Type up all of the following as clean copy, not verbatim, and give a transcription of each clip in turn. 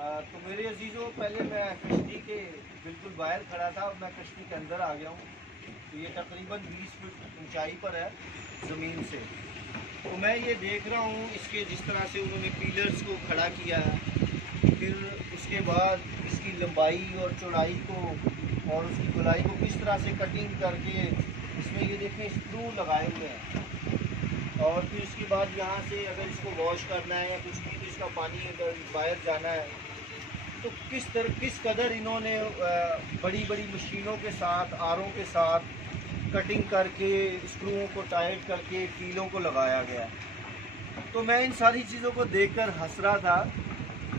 تو میرے عزیزوں، پہلے میں کشتی کے بالکل باہر کھڑا تھا، اب میں کشتی کے اندر آ گیا ہوں۔ تو یہ تقریباً 20 فٹ اونچائی پر ہے زمین سے۔ تو میں یہ دیکھ رہا ہوں اس کے جس طرح سے انہوں نے پیلرز کو کھڑا کیا ہے، پھر اس کے بعد اس کی لمبائی اور چوڑائی کو اور اس کی گولائی کو کس طرح سے کٹنگ کر کے اس میں یہ دیکھیں اسکرو لگائے ہوئے ہیں، اور پھر اس کے بعد یہاں سے اگر اس کو واش کرنا ہے یا کچھ بھی تو اس کا پانی اگر باہر جانا ہے تو کس قدر انہوں نے بڑی بڑی مشینوں کے ساتھ، آروں کے ساتھ کٹنگ کر کے اسکروؤں کو ٹائٹ کر کے کیلوں کو لگایا گیا۔ تو میں ان ساری چیزوں کو دیکھ کر ہنس رہا تھا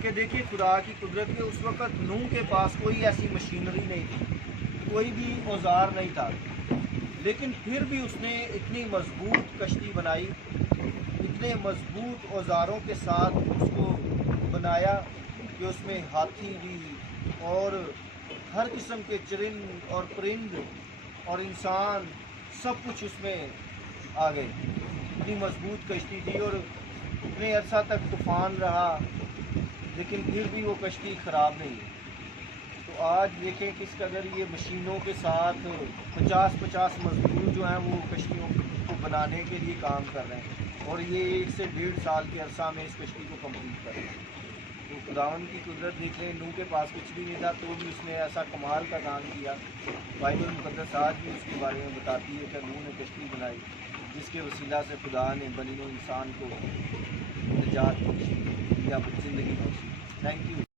کہ دیکھیے خدا کی قدرت کے، اس وقت نوح کے پاس کوئی ایسی مشینری نہیں تھی، کوئی بھی اوزار نہیں تھا، لیکن پھر بھی اس نے اتنی مضبوط کشتی بنائی، اتنے مضبوط اوزاروں کے ساتھ اس کو بنایا کہ اس میں ہاتھی بھی اور ہر قسم کے چرند اور پرند اور انسان سب کچھ اس میں آ گئے۔ اتنی مضبوط کشتی تھی اور اتنے عرصہ تک طوفان رہا، لیکن پھر بھی وہ کشتی خراب نہیں ہوئی۔ تو آج دیکھیں کس قدر یہ مشینوں کے ساتھ 50 مزدور جو ہیں وہ کشتیوں کو بنانے کے لیے کام کر رہے ہیں، اور یہ 1 سے 1.5 سال کے عرصہ میں اس کشتی کو کمپلیٹ کر رہے ہیں۔ تو خداوند کی قدرت دیکھیں، نوح کے پاس کچھ بھی نہیں تھا تو بھی اس نے ایسا کمال کا کام کیا۔ بائبل مقدس آج بھی اس کے بارے میں بتاتی ہے کہ نوح نے کشتی بنائی جس کے وسیلہ سے خدا نے بنی نوع انسان کو نجات بخشی یا زندگی بخشی۔ Thank you.